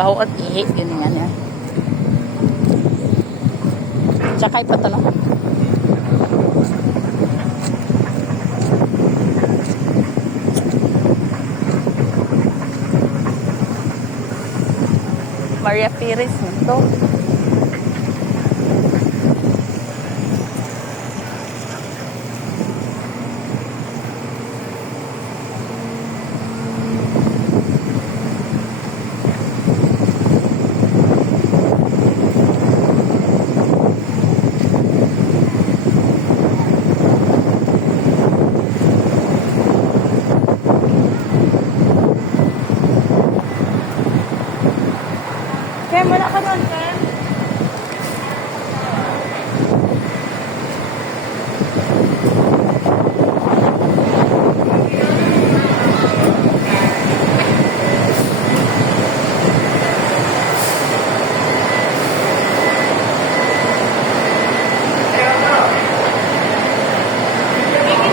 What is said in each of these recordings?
baho at ihi. Yun nga niya. Tsaka pa ito, no? Maria Pires nito. Kem, wala ka nun, Kem.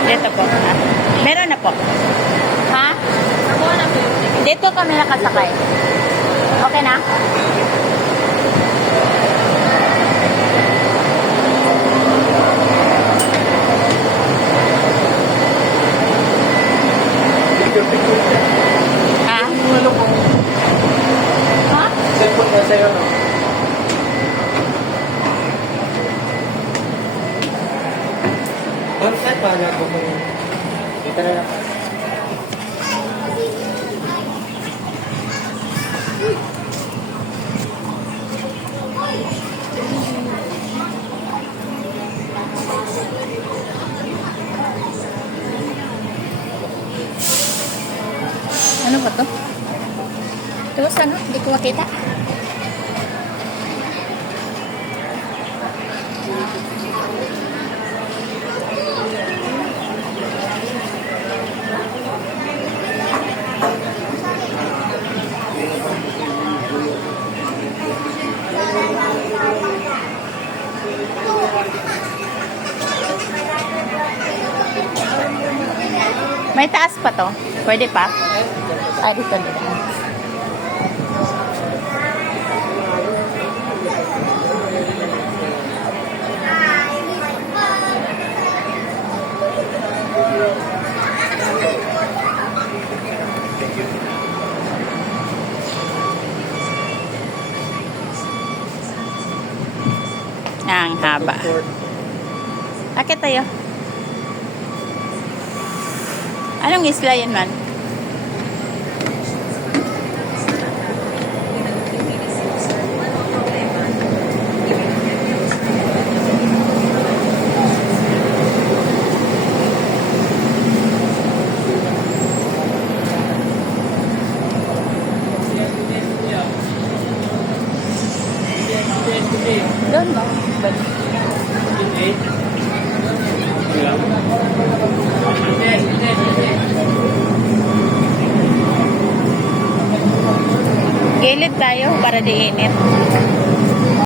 Dito po. Ha? Meron na po. Ha? Dito kami nakasakay. Okay na? Ha? Ha? Cellphone na sa'yo, no? Saan pa na po mo? Dito na lang. Ano ba to? Terus ano? Hindi ko makita. May taas pa to. Pwede pa? Ah, dito nila. Ang haba. Akit tayo. Anong isla yan, man? Doon ba? Gilid tayo para di init.